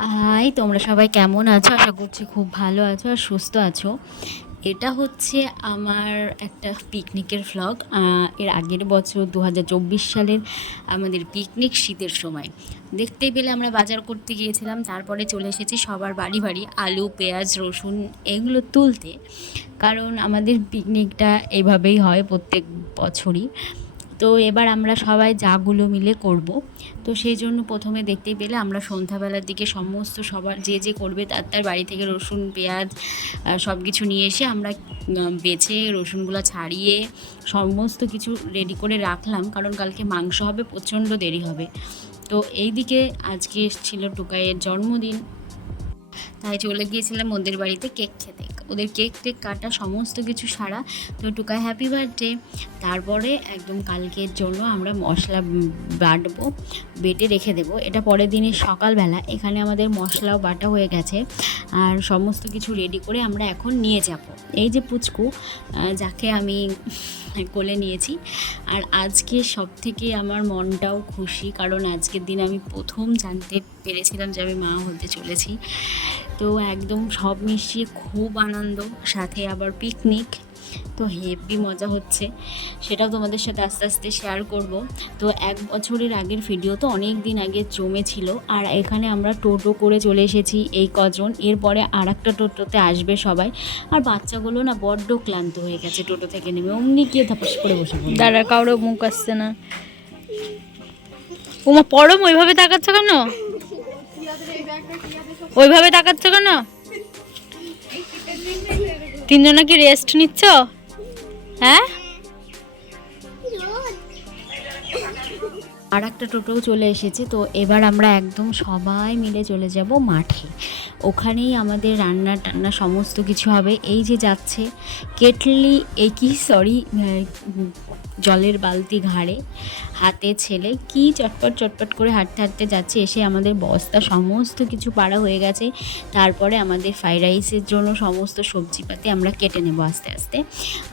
High, তোমরা সবাই কেমন আছো? আশা করছি খুব ভালো আছো আর সুস্থ আছো। এটা হচ্ছে আমার একটা পিকনিকের ভ্লগ এর আগের বছর দু হাজার চব্বিশ সালের আমাদের পিকনিক শীতের সময়। দেখতে পেলে আমরা বাজার করতে গিয়েছিলাম, তারপরে চলে এসেছি সবার বাড়ি বাড়ি, আলু, পেঁয়াজ, রসুন এগুলো তুলতে। কারণ আমাদের পিকনিকটা এভাবেই হয় প্রত্যেক বছরই। তো এবার আমরা সবাই যাগুলো মিলে করব। তো সেই জন্য প্রথমে দেখতে পেলে আমরা সন্ধ্যাবেলার দিকে সমস্ত সবার যে যে করবে তার তার বাড়ি থেকে রসুন, পেঁয়াজ সব কিছু নিয়ে এসে আমরা বেছে রসুনগুলো ছাড়িয়ে সমস্ত কিছু রেডি করে রাখলাম। কারণ কালকে মাংস হবে, প্রচণ্ড দেরি হবে। তো এই দিকে আজকে ছিল টুকাইয়ের জন্মদিন। তাই চলে গিয়েছিলাম ওদের বাড়িতে কেক খেতে। ওদের কেক টেক কাটা সমস্ত কিছু সারা। তো টুকাই হ্যাপি বার্থডে তারপরে একদম কালকের জন্য আমরা মশলা বাটবো, বেটে রেখে দেবো। এটা পরের দিনের সকালবেলা। এখানে আমাদের মশলাও বাটা হয়ে গেছে। আর সমস্ত কিছু রেডি করে আমরা এখন নিয়ে যাব। এই যে পুচকু যাকে আমি কোলে নিয়েছি। আর আজকে সব থেকে আমার মনটাও খুশি, কারণ আজকের দিন আমি প্রথম জানতে পেরেছিলাম যে আমি মা হতে চলেছি। তো একদম সব মিশিয়ে খুব আনন্দ, সাথে আবার পিকনিক তো হেভি মজা হচ্ছে। সেটাও তোমাদের সাথে আস্তে আস্তে শেয়ার করব। তো এক বছরের আগের ভিডিও তো অনেক দিন আগে জমেছিল, আর এখানে আমরা টোটো করে চলে এসেছি এই কজন। এরপরে আর একটা টোটোতে আসবে সবাই। আর বাচ্চাগুলো না বড্ড ক্লান্ত হয়ে গেছে টোটো থেকে নেমে। অমনি গিয়ে তাপাস করে বসে। দাঁড়া কারও মুখ আসছে না। ওমা পরম, ওইভাবে তাকাচ্ছ কেন? ওইভাবে তাকাচ্ছ কেন? তিনজনে কি রেস্ট নিচ্ছ? হ্যাঁ? আর একটা টোটোও চলে এসেছে তো এবার আমরা একদম সবাই মিলে চলে যাব মাঠে। ওখানেই আমাদের রান্না টান্না সমস্ত কিছু হবে। এই যে যাচ্ছে কেটলি এই কি? সরি জলের বালতি ঘাড়ে, হাতে ছেলে কি চটপট চটপট করে হাঁটতে হাঁটতে যাচ্ছে, এসে আমাদের বস্তা সমস্ত কিছু পাড়া হয়ে গেছে। তারপরে আমাদের ফ্রাইড রাইসের জন্য সমস্ত সবজিপাতি আমরা কেটে নেব আস্তে আস্তে।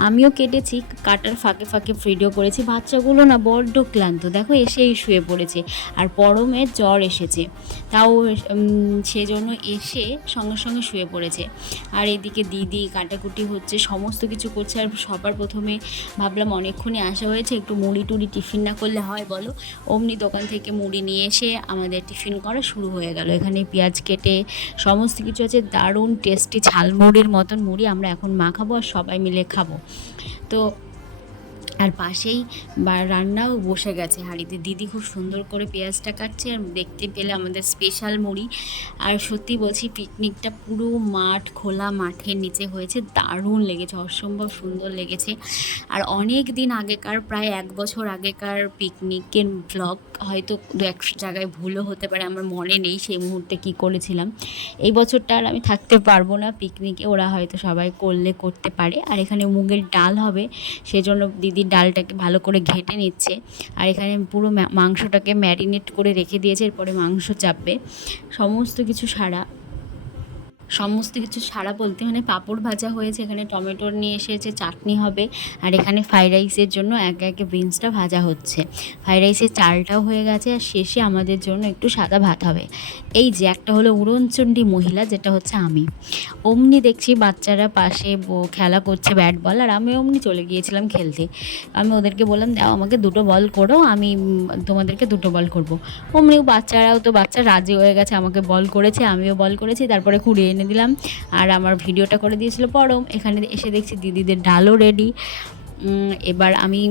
আমিও কেটেছি, কাটার ফাঁকে ফাঁকে ভিডিও করেছি। বাচ্চাগুলো না বড্ড ক্লান্ত, দেখো এসেই শুয়ে পড়েছে আর পরমের জ্বর এসেছে। তাও সেজন্য এসে সঙ্গে সঙ্গে শুয়ে পড়েছে। আর এদিকে দিদি, কাটাকুটি হচ্ছে, সমস্ত কিছু করছে। আর সবার প্রথমে ভাবলাম অনেকক্ষণই আসা হয়েছে, একটু মুড়ি টুড়ি টিফিন না করলে হয় বলো। অমনি দোকান থেকে মুড়ি নিয়ে এসে আমাদের টিফিন করা শুরু হয়ে গেল। এখানে পেঁয়াজ কেটে সমস্ত কিছু আছে, দারুণ টেস্টি ঝালমুড়ির মতন মুড়ি আমরা এখন মাখাবো আর সবাই মিলে খাব। তো আর পাশেই বা রান্নাও বসে গেছে হাঁড়িতে। দিদি খুব সুন্দর করে পেঁয়াজটা কাটছে আর দেখতে পেলে আমাদের স্পেশাল মুড়ি। আর সত্যি বলছি পিকনিকটা পুরো মাঠ, খোলা মাঠের নিচে হয়েছে। দারুণ লেগেছে, অসম্ভব সুন্দর লেগেছে। আর অনেক দিন আগেকার, প্রায় এক বছর আগেকার পিকনিকের ব্লগ হয়তো দু এক জায়গায় ভুলও হতে পারে, আমার মনে নেই সেই মুহূর্তে কি করেছিলাম। এই বছরটা আর আমি থাকতে পারব না পিকনিকে ওরা হয়তো সবাই করলে করতে পারে। আর এখানে মুগের ডাল হবে, সেজন্য দিদি ডালটাকে ভালো করে ঘেটে নিচ্ছে। আর এখানে পুরো মাংসটাকে ম্যারিনেট করে রেখে দিয়েছে, এরপরে মাংস চাপবে। সমস্ত কিছু সারা সমস্ত কিছু সারা বলতে মানে পাঁপড় ভাজা হয়েছে, এখানে টমেটোর নিয়ে এসেছে, চাটনি হবে, আর এখানে ফ্রাইড রাইসের জন্য একে একে বিনসটা ভাজা হচ্ছে। ফ্রাইড রাইসের চালটাও হয়ে গেছে, আর শেষে আমাদের জন্য একটু সাদা ভাত হবে। এই যে একটা হলো উড়নচণ্ডী মহিলা, যেটা হচ্ছে আমি। অমনি দেখছি বাচ্চারা পাশে খেলা করছে ব্যাট বল, আর আমি অমনি চলে গিয়েছিলাম খেলতে। আমি ওদেরকে বললাম, দাও আমাকে দুটো বল করো, আমি তোমাদেরকে দুটো বল করব। অমনি বাচ্চারাও তো, বাচ্চা রাজি হয়ে গেছে, আমাকে বল করেছে, আমিও বল করেছি, তারপরে কুড়িয়ে এনে দিলাম। আর আমার ভিডিওটা করে দিয়েছিল পরম। এখানে এসে দেখছি দিদিদের ডালও রেডি এবার আমি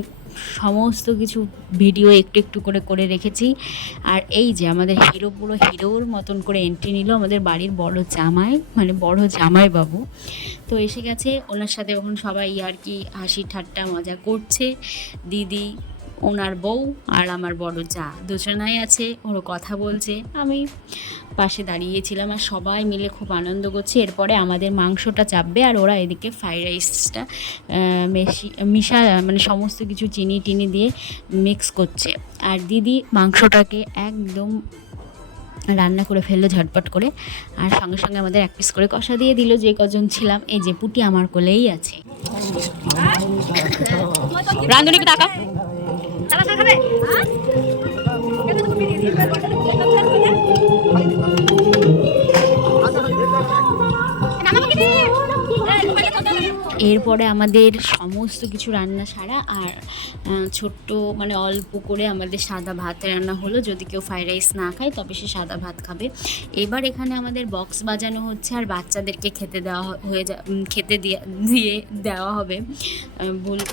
সমস্ত কিছু ভিডিও একটু একটু করে করে রেখেছি। আর এই যে আমাদের হিরো পুরো হিরোর মতন করে এন্ট্রি নিল আমাদের বাড়ির বড় জামাই মানে বড় জামাই বাবু তো এসে গেছে, ওনার সাথে এখন সবাই আর কি হাসি ঠাট্টা মজা করছে। দিদি ওনার বউ আর আমার বড় যা। দুজনাই আছে ওরও কথা বলছে। আমি পাশে দাঁড়িয়েছিলাম আর সবাই মিলে খুব আনন্দ করছে। এরপরে আমাদের মাংসটা চাপবে আর ওরা এদিকে ফ্রাইড রাইসটা মেশি, মিশা মানে সমস্ত কিছু চিনি টিনি দিয়ে মিক্স করছে। আর দিদি মাংসটাকে একদম রান্না করে ফেলল ঝটপট করে। আর সঙ্গে সঙ্গে আমাদের এক পিস করে কষা দিয়ে দিল যে কজন ছিলাম। এই যে পুটি আমার কোলেই আছে। রান্ধুনিকে টাকা এরপরে আমাদের সমস্ত কিছু রান্না সারা আর ছোট্ট মানে অল্প করে আমাদের সাদা ভাত রান্না হলো। যদি কেউ ফ্রাইড রাইস না খায়, তবে সে সাদা ভাত খাবে। এবার এখানে আমাদের বক্স বাজানো হচ্ছে আর বাচ্চাদেরকে খেতে দেওয়া হয়ে যা খেতে দিয়ে দিয়ে দেওয়া হবে। বলতে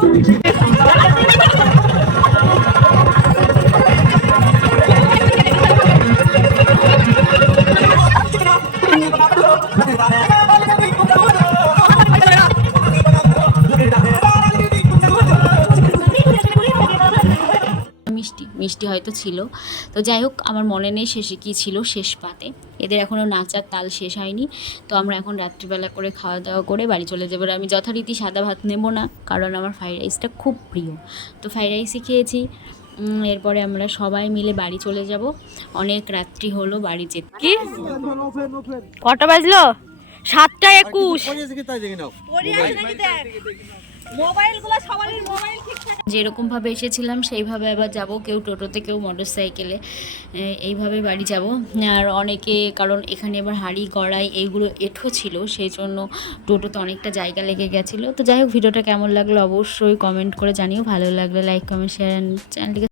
মিষ্টি হয়তো ছিল। তো যাই হোক আমার মনে নেই শেষে কী ছিল শেষ পাতে। এদের এখনও নাচার তাল শেষ হয়নি। তো আমরা এখন রাত্রিবেলা করে খাওয়া দাওয়া করে বাড়ি চলে যাব। আর আমি যথারীতি সাদা ভাত নেব না কারণ আমার ফ্রাইড রাইসটা খুব প্রিয়। তো ফ্রাইড রাইসই খেয়েছি। এরপরে আমরা সবাই মিলে বাড়ি চলে যাব। অনেক রাত্রি হলো বাড়ি যেতে। কি? কটা বাজলো? সাতটা একুশ। যেরকমভাবে এসেছিলাম, সেইভাবে আবার যাব কেউ টোটোতে, কেউ মোটর সাইকেলে এইভাবে বাড়ি যাব। আর অনেকে, কারণ এখানে এবার হাঁড়ি, গড়াই এইগুলো এঠো ছিল সেই জন্য টোটোতে অনেকটা জায়গা লেগে গেছিল। তো যাই হোক, ভিডিওটা কেমন লাগল অবশ্যই কমেন্ট করে জানিও। ভালো লাগলে লাইক কমেন্ট শেয়ার চ্যানেলটিকে